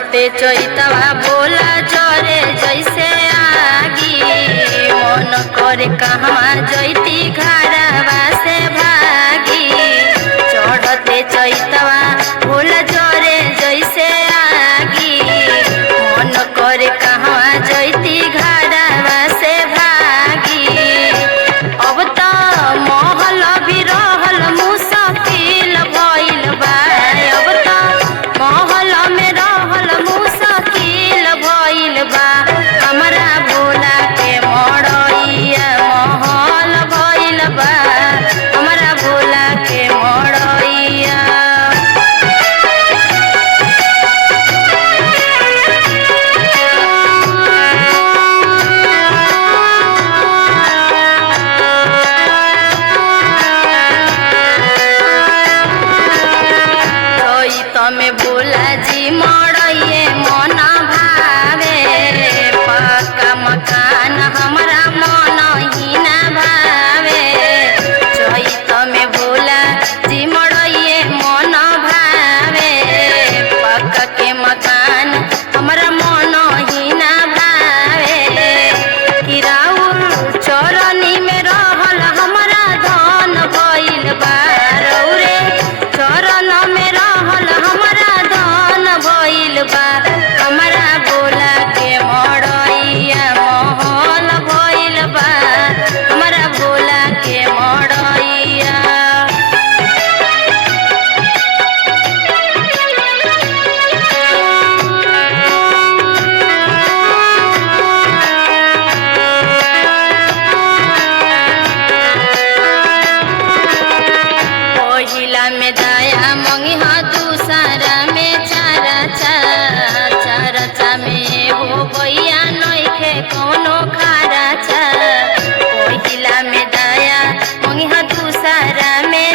चढ़ते चैतवा भोला जरे जैसे आगी मन करे कहवा जैती घरवा से भागी। चढ़ते चैतवा भोला जरे जैसे आगी मन करे कहवा जैती घरवा से भागी। अब तो महल भी रहल मुश्किल भइल बा। अब तो महल में रहल मुश्किल भइल बा। हमरा भोला के मड़ैया महल भइल बा। हमरा भोला के मड़ैया में भोला जी मड़ैये मन भावे। पक्का मकान हमरा मन ही ना भावे। चैत में भोला जी मड़ैये मन भावे। पक्का के मकान हमरा मन ही ना भावे। किराउर चरनी में रहल हमरा धन भइल बा। रौरे चरण में रहल हमरा धन भइल बा। हमरा भोला के मड़ैया महल भइल बा। हमरा भोला के मड़ैया पहिला में दया मंगिहा दूसरा में चरचा। चरचा में हो भैया नइखे कोनो खर्चा। पहिला में दया मंगिहा दूसरा में